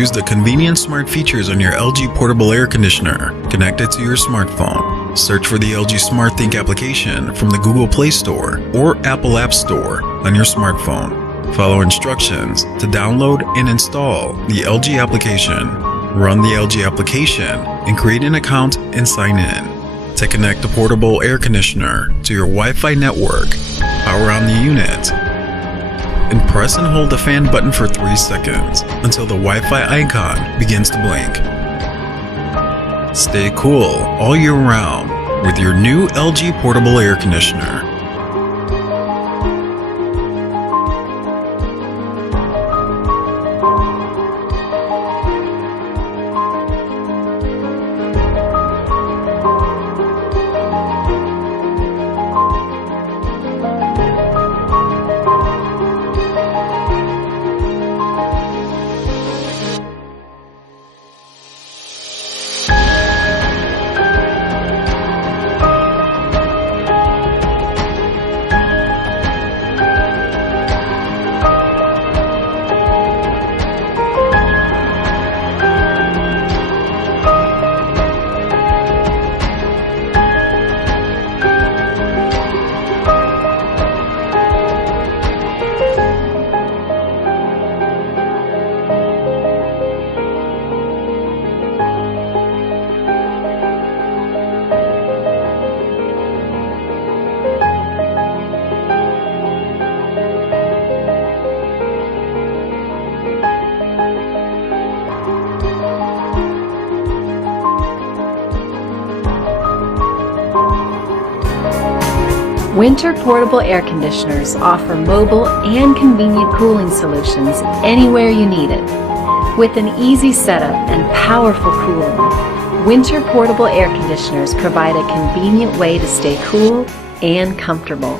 Use the convenient smart features on your LG portable air conditioner. Connect it to your smartphone. Search for the LG SmartThink application from the Google Play Store or Apple App Store on your smartphone. Follow instructions to download and install the LG application. Run the LG application and create an account and sign in. To connect the portable air conditioner to your Wi-Fi network, power on the unit, and press and hold the fan button for 3 seconds until the Wi-Fi icon begins to blink. Stay cool all year round with your new LG portable air conditioner. Winter portable air conditioners offer mobile and convenient cooling solutions anywhere you need it. With an easy setup and powerful cooling, winter portable air conditioners provide a convenient way to stay cool and comfortable.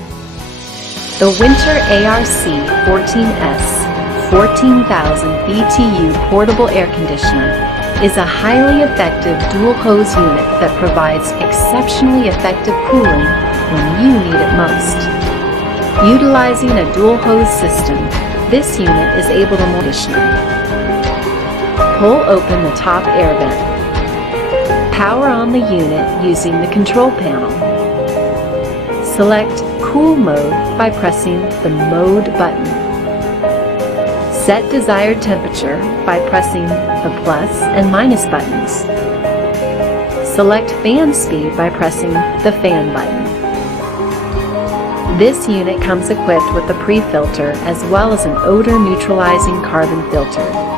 The Winter ARC14S 14,000 BTU portable air conditioner is a highly effective dual hose unit that provides exceptionally effective cooling when you need it most. Utilizing a dual hose system, this unit is able to condition. Pull open the top air vent. Power on the unit using the control panel. Select Cool Mode by pressing the Mode button. Set desired temperature by pressing the plus and minus buttons. Select fan speed by pressing the fan button. This unit comes equipped with a pre-filter as well as an odor neutralizing carbon filter.